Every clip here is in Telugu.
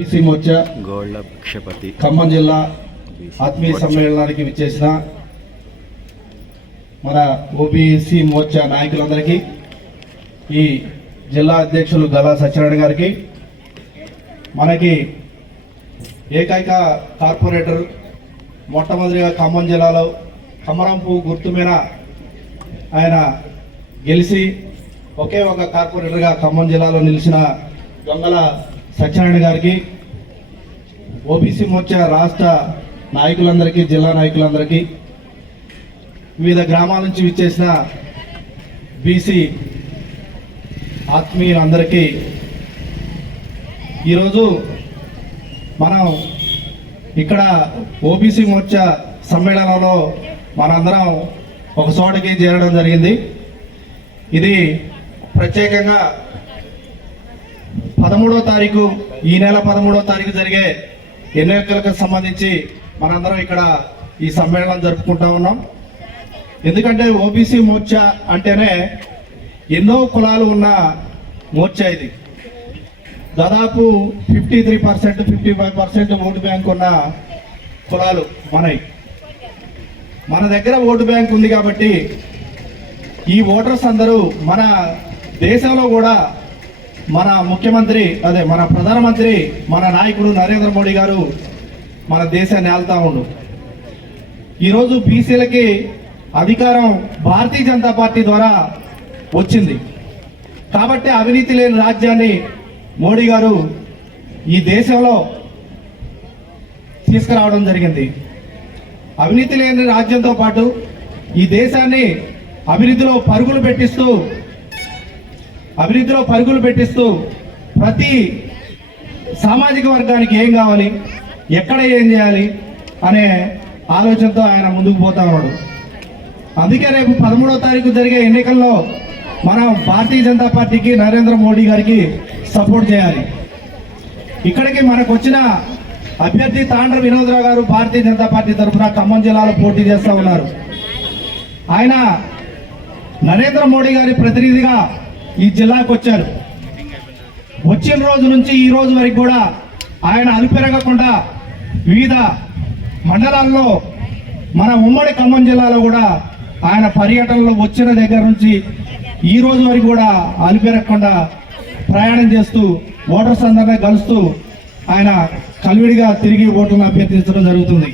ఓబీసీ మోర్చా ఖమ్మం జిల్లా ఆత్మీయ సమ్మేళనానికి విచ్చేసిన మన ఓబీసీ మోర్చా నాయకులందరికీ, ఈ జిల్లా అధ్యక్షులు గల్లా సత్యనారాయణ గారికి, మనకి ఏకైక కార్పొరేటర్ మొట్టమొదటిగా ఖమ్మం జిల్లాలో కమలంపు గుర్తు మీద ఆయన గెలిచి ఒకే ఒక కార్పొరేటర్గా ఖమ్మం జిల్లాలో నిలిచిన దొంగల సత్యనారాయణ గారికి, ఓబీసీ మోర్చా రాష్ట్ర నాయకులందరికీ, జిల్లా నాయకులందరికీ, వివిధ గ్రామాల నుంచి విచ్చేసిన బీసీ ఆత్మీయులందరికీ ఈరోజు మనం ఇక్కడ ఓబీసీ మోర్చా సమ్మేళనంలో మనందరం ఒక చోటకి చేరడం జరిగింది. ఇది ప్రత్యేకంగా 13వ తారీఖు, ఈ నెల 13వ తారీఖు జరిగే ఎన్నికలకు సంబంధించి మనందరం ఇక్కడ ఈ సమ్మేళనం జరుపుకుంటా ఉన్నాం. ఎందుకంటే ఓబీసీ మోర్చా అంటేనే ఎన్నో కులాలు ఉన్న మోర్చా. ఇది దాదాపు 53%, 55% ఓటు బ్యాంక్ ఉన్న కులాలు మన దగ్గర ఓటు బ్యాంక్ ఉంది. కాబట్టి ఈ ఓటర్స్ అందరూ మన దేశంలో కూడా మన ముఖ్యమంత్రి, మన ప్రధానమంత్రి, మన నాయకుడు నరేంద్ర మోడీ గారు మన దేశాన్ని ఆళ్తా ఉండు. ఈరోజు బీసీలకి అధికారం భారతీయ జనతా పార్టీ ద్వారా వచ్చింది. కాబట్టి అవినీతి లేని రాజ్యాన్ని మోడీ గారు ఈ దేశంలో తీసుకురావడం జరిగింది. అవినీతి లేని రాజ్యంతో పాటు ఈ దేశాన్ని అభివృద్ధిలో పరుగులు పెట్టిస్తూ ప్రతి సామాజిక వర్గానికి ఏం కావాలి, ఎక్కడ ఏం చేయాలి అనే ఆలోచనతో ఆయన ముందుకు పోతా ఉన్నాడు. అందుకే రేపు 13వ తారీఖు జరిగే ఎన్నికల్లో మనం భారతీయ జనతా పార్టీకి, నరేంద్ర మోడీ గారికి సపోర్ట్ చేయాలి. ఇక్కడికి మనకు వచ్చిన అభ్యర్థి తాండ్ర వినోద్రావు గారు భారతీయ జనతా పార్టీ తరఫున ఖమ్మం జిల్లాలో పోటీ చేస్తూ ఉన్నారు. ఆయన నరేంద్ర మోడీ గారి ప్రతినిధిగా ఈ జిల్లాకు వచ్చారు. వచ్చిన రోజు నుంచి ఈ రోజు వరకు కూడా ఆయన అలుపెరగకుండా వివిధ మండలాల్లో, మన ఉమ్మడి ఖమ్మం జిల్లాలో కూడా ఆయన పర్యటనలో వచ్చిన దగ్గర నుంచి ఈ రోజు వరకు కూడా అలుపెరగకుండా ప్రయాణం చేస్తూ ఓటర్స్ అందరినీ కలుస్తూ ఆయన కలివిడిగా తిరిగి ఓటును అభ్యర్థించడం జరుగుతుంది.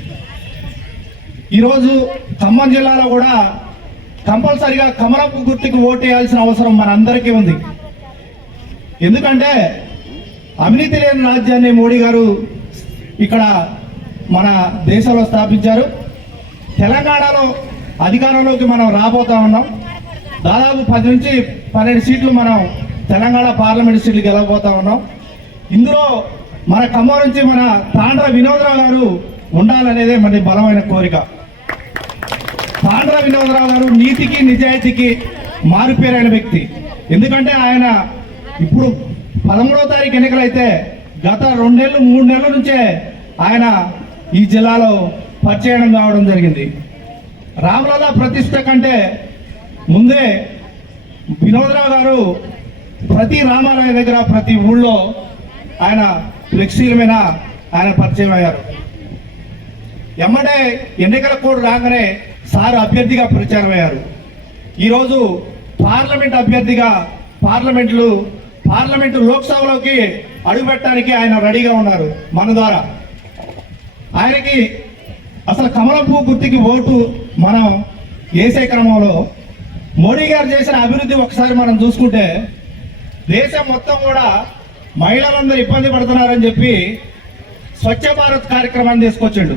ఈరోజు ఖమ్మం జిల్లాలో కూడా కంపల్సరిగా కమలపు గుర్తుకు ఓటు వేయాల్సిన అవసరం మనందరికీ ఉంది. ఎందుకంటే అవినీతి లేని రాజ్యాన్ని మోడీ గారు ఇక్కడ మన దేశంలో స్థాపించారు. తెలంగాణలో అధికారంలోకి మనం రాబోతా ఉన్నాం. దాదాపు 10 నుంచి 12 సీట్లు మనం తెలంగాణ పార్లమెంట్ సీట్లు గెలవబోతా ఉన్నాం. ఇందులో మన ఖమ్మం నుంచి మన తాండ్ర వినోద్రావు గారు ఉండాలనేదే మన బలమైన కోరిక. తాండ్ర వినోద్రావు గారు నీతికి, నిజాయితీకి మారుపేరైన వ్యక్తి. ఎందుకంటే ఆయన ఇప్పుడు 13వ తారీఖు ఎన్నికలైతే గత 2 నెలలు 3 నెలల నుంచే ఆయన ఈ జిల్లాలో పరిచయం కావడం జరిగింది. రామలల్ల ప్రతిష్ట కంటే ముందే వినోద్రావు గారు ప్రతి రామాలయం దగ్గర, ప్రతి ఊళ్ళో ఆయన ఫ్లెక్సీల మీద ఆయన పరిచయం అయ్యారు. ఎమ్మడే ఎన్నికల కోడ్ రాగానే సార్ అభ్యర్థిగా ప్రచారం అయ్యారు. ఈరోజు పార్లమెంట్ అభ్యర్థిగా పార్లమెంటు లోక్సభలోకి అడుగుపెట్టడానికి ఆయన రెడీగా ఉన్నారు. మన ద్వారా ఆయనకి అసలు కమలం పువ్వు గుర్తుకి ఓటు మనం వేసే క్రమంలో మోడీ గారు చేసిన అభివృద్ధి ఒకసారి మనం చూసుకుంటే, దేశం మొత్తం కూడా మహిళలందరూ ఇబ్బంది పడుతున్నారని చెప్పి స్వచ్ఛ భారత్ కార్యక్రమాన్ని తీసుకొచ్చిండు.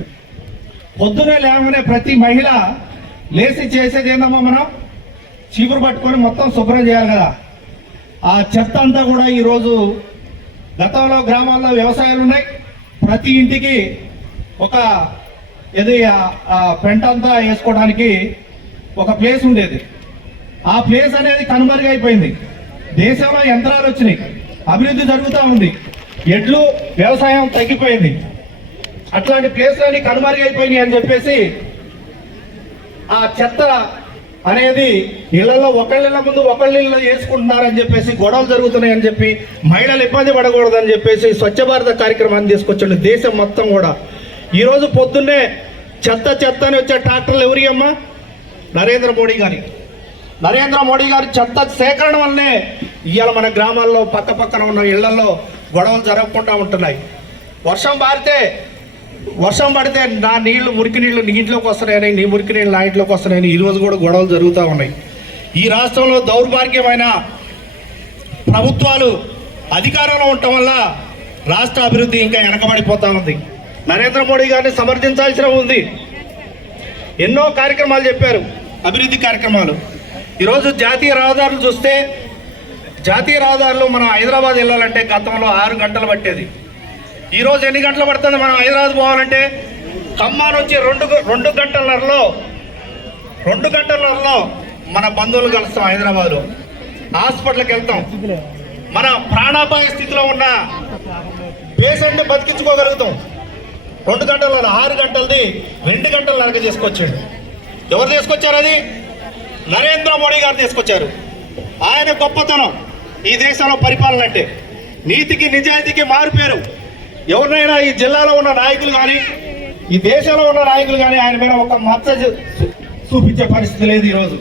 పొద్దునే లేవగానే ప్రతి మహిళ లేచి చేసేది ఏందమ్మా, మనం చీపురు పట్టుకొని మొత్తం శుభ్రం చేయాలి కదా. ఆ చెత్త అంతా కూడా ఈరోజు, గతంలో గ్రామాల్లో వ్యవసాయాలు ఉన్నాయి, ప్రతి ఇంటికి ఒక పెంట అంతా వేసుకోవడానికి ఒక ప్లేస్ ఉండేది. ఆ ప్లేస్ అనేది కనుమరుగైపోయింది. దేశంలో యంత్రాలు వచ్చినాయి, అభివృద్ధి జరుగుతూ ఉంది, ఎడ్లు వ్యవసాయం తగ్గిపోయింది. అట్లాంటి ప్లేస్లన్నీ కనుమరుగైపోయినాయి అని చెప్పేసి ఆ చెత్త అనేది ఇళ్లలో ఒకళ్ళ ముందు ఒకళ్ళ వేసుకుంటున్నారని చెప్పేసి గొడవలు జరుగుతున్నాయని చెప్పి మహిళలు ఇబ్బంది పడకూడదని చెప్పేసి స్వచ్ఛ భారత కార్యక్రమాన్ని తీసుకొచ్చండి దేశం మొత్తం కూడా. ఈరోజు పొద్దున్నే చెత్త అని వచ్చే ట్రాక్టర్లు ఎవరి అమ్మా? నరేంద్ర మోడీ గారి చెత్త సేకరణ వల్లనే ఇవాళ మన గ్రామాల్లో పక్కన ఉన్న ఇళ్లలో గొడవలు జరగకుండా ఉంటున్నాయి. వర్షం పడితే నా నీళ్లు మురికి నీళ్లు నీ ఇంట్లోకి వస్తున్నాయని, నీ మురికి నీళ్ళు నా ఇంట్లోకి వస్తున్నాయని ఈరోజు కూడా గొడవలు జరుగుతూ ఉన్నాయి. ఈ రాష్ట్రంలో దౌర్భాగ్యమైన ప్రభుత్వాలు అధికారంలో ఉండటం వల్ల రాష్ట్ర అభివృద్ధి ఇంకా వెనకబడిపోతూ ఉంది. నరేంద్ర మోడీ గారిని సమర్థించాల్సిన ఉంది. ఎన్నో కార్యక్రమాలు చెప్పారు, అభివృద్ధి కార్యక్రమాలు. ఈరోజు జాతీయ రహదారులు చూస్తే, జాతీయ రహదారులు మనం హైదరాబాద్ వెళ్ళాలంటే గతంలో 6 గంటలు పట్టేది. ఈరోజు ఎన్ని గంటలు పడుతుంది మనం హైదరాబాద్ పోవాలంటే? ఖమ్మం నుంచి 2 గంటలన్నరలో మన బంధువులు కలుస్తాం. హైదరాబాద్లో హాస్పిటల్కి వెళ్తాం. మన ప్రాణాపాయ స్థితిలో ఉన్న పేషెంట్ని బతికించుకోగలుగుతాం. 2 గంటలలో 6 గంటలది 2 గంటలు నరక చేసుకొచ్చాడు. ఎవరు తీసుకొచ్చారు? అది నరేంద్ర మోడీ గారు తీసుకొచ్చారు. ఆయన గొప్పతనం ఈ దేశంలో పరిపాలన అంటే. నీతికి నిజాయితీకి మారుపేరు. ఎవరినైనా ఈ జిల్లాలో ఉన్న నాయకులు కానీ, ఈ దేశంలో ఉన్న నాయకులు కానీ ఆయన మీద ఒక మచ్చ చూపించే పరిస్థితి లేదు. ఈరోజు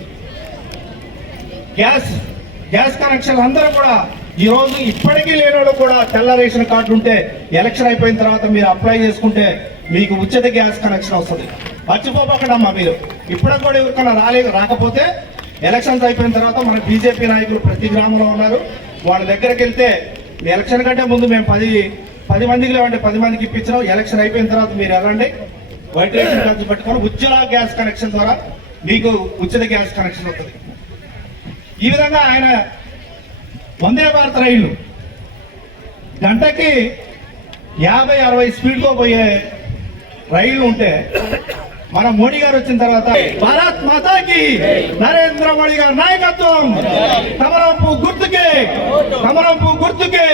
గ్యాస్ కనెక్షన్లు అందరూ కూడా ఈరోజు ఇప్పటికీ లేనివాడు కూడా తెల్ల రేషన్ కార్డు ఉంటే ఎలక్షన్ అయిపోయిన తర్వాత మీరు అప్లై చేసుకుంటే మీకు ఉచిత గ్యాస్ కనెక్షన్ వస్తుంది. మర్చిపోకండమ్మా మీరు. ఇప్పటికి కూడా ఎవరికైనా రాకపోతే ఎలక్షన్స్ అయిపోయిన తర్వాత మన బీజేపీ నాయకులు ప్రతి గ్రామంలో ఉన్నారు. వాళ్ళ దగ్గరికి వెళ్తే ఎలక్షన్ కంటే ముందు మేము 10 మందికి లేవంటే 10 మందికి ఇప్పించినాం. ఎలక్షన్ అయిపోయిన తర్వాత మీరు వెళ్ళండి, వైట్ రేషన్ కార్డు పెట్టుకొని ఉజ్వల గ్యాస్ కనెక్షన్ ద్వారా మీకు ఉచిత గ్యాస్ కనెక్షన్ వస్తుంది. ఈ విధంగా ఆయన వందే భారత్ రైళ్లు గంటకి 50-60 స్పీడ్తో పోయే రైళ్లు ఉంటే మన మోడీ గారు వచ్చిన తర్వాత భారత్ మాతాకి నరేంద్ర మోడీ గారి నాయకత్వం, కమలంపు గుర్తుకే